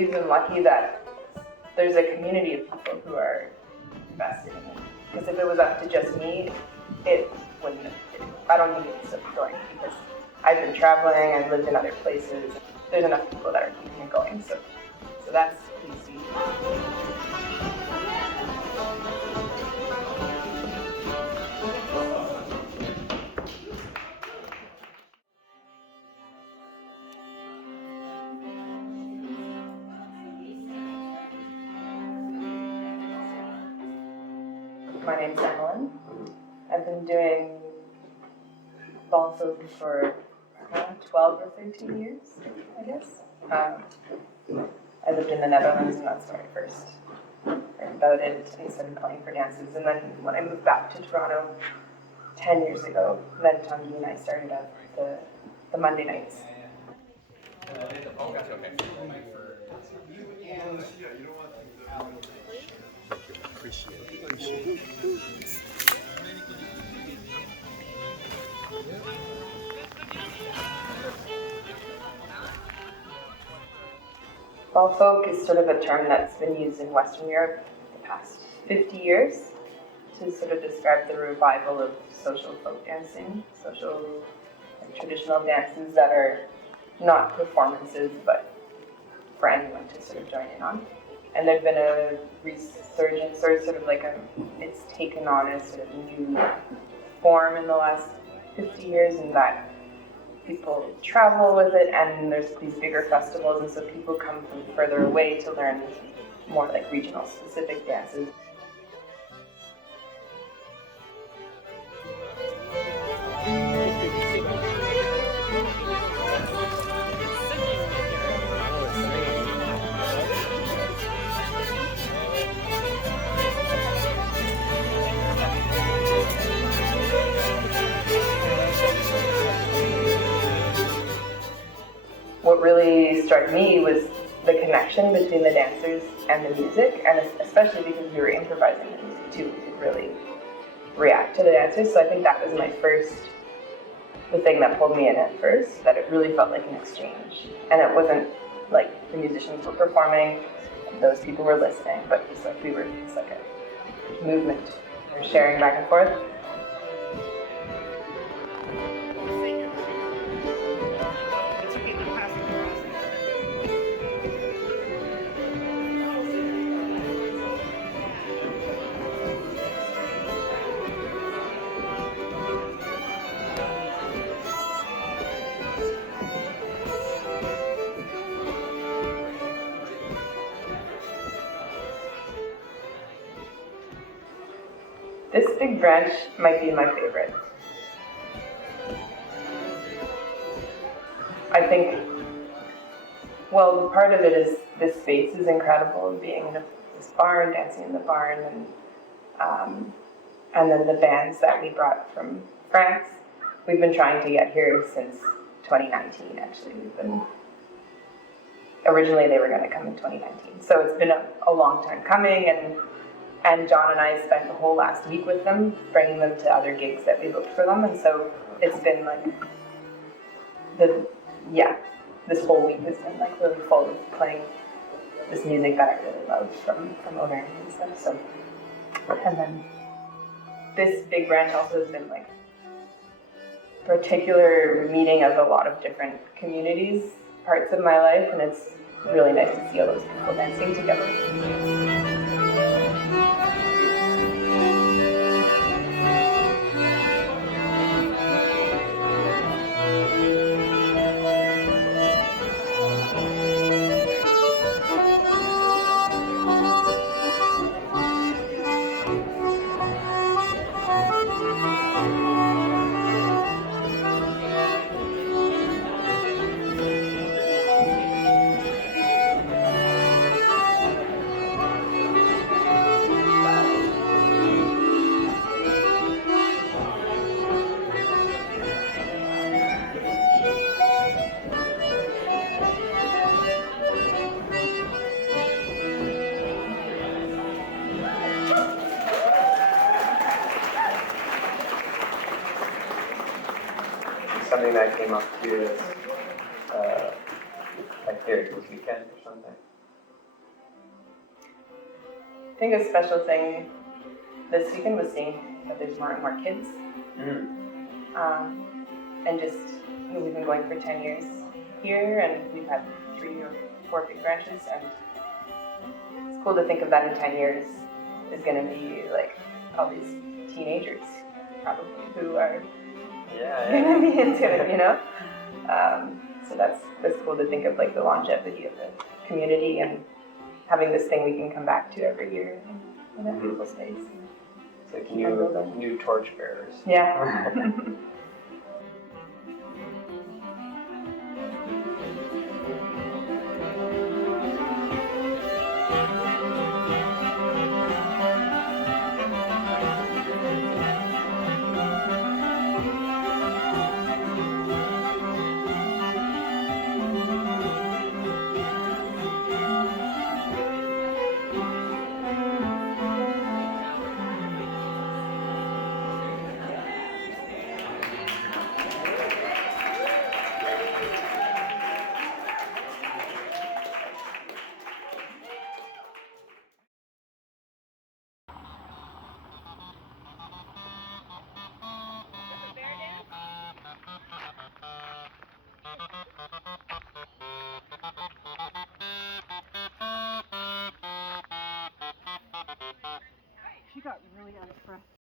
we've been lucky that there's a community of people who are invested in it. Because if it was up to just me, it wouldn't have, I don't think it'd be still going, because I've been traveling, I've lived in other places. There's enough people that are keeping it going, so that's easy. My name's Emmeline. I've been doing ball folk for 12 or 13 years, I guess. I lived in the Netherlands, and that's where I first heard about it and started playing for dances. And then when I moved back to Toronto 10 years ago, then Tanguy and I started up the Monday nights. Ball folk is sort of a term that's been used in Western Europe the past 50 years to sort of describe the revival of social folk dancing, social and traditional dances that are not performances but for anyone to sort of join in on. And there's been a resurgence, or sort of like it's taken on a sort of new form in the last 50 years, in that people travel with it, and there's these bigger festivals, and so people come from further away to learn more like regional specific dances. What really struck me was the connection between the dancers and the music, and especially because we were improvising the music too, we could really react to the dancers. So I think that was the thing that pulled me in at first, that it really felt like an exchange. And it wasn't like the musicians were performing, and those people were listening, but it's like it's like a movement. We were sharing back and forth. This big branch might be my favorite. I think, well, part of it is this space is incredible, being in this barn, dancing in the barn, and then the bands that we brought from France. We've been trying to get here since 2019, actually. Originally they were going to come in 2019, so it's been a long time coming, and John and I spent the whole last week with them, bringing them to other gigs that we booked for them, and so it's been like this whole week has been like really full of playing this music that I really love from Auvergne and stuff. So, and then this big branch also has been like a particular meeting of a lot of different communities, parts of my life, and it's really nice to see all those people dancing together. Something that came up to like here this weekend or something. think a special thing this weekend was seeing that there's more and more kids. And just, we've been going for 10 years here, and we've had 3 or 4 big branches, and it's cool to think of that in 10 years is going to be like all these teenagers probably who are going to be into it, you know? So that's cool to think of, like the longevity of the community and having this thing we can come back to every year in that beautiful space. It's like new torchbearers. Yeah. She got really out of breath.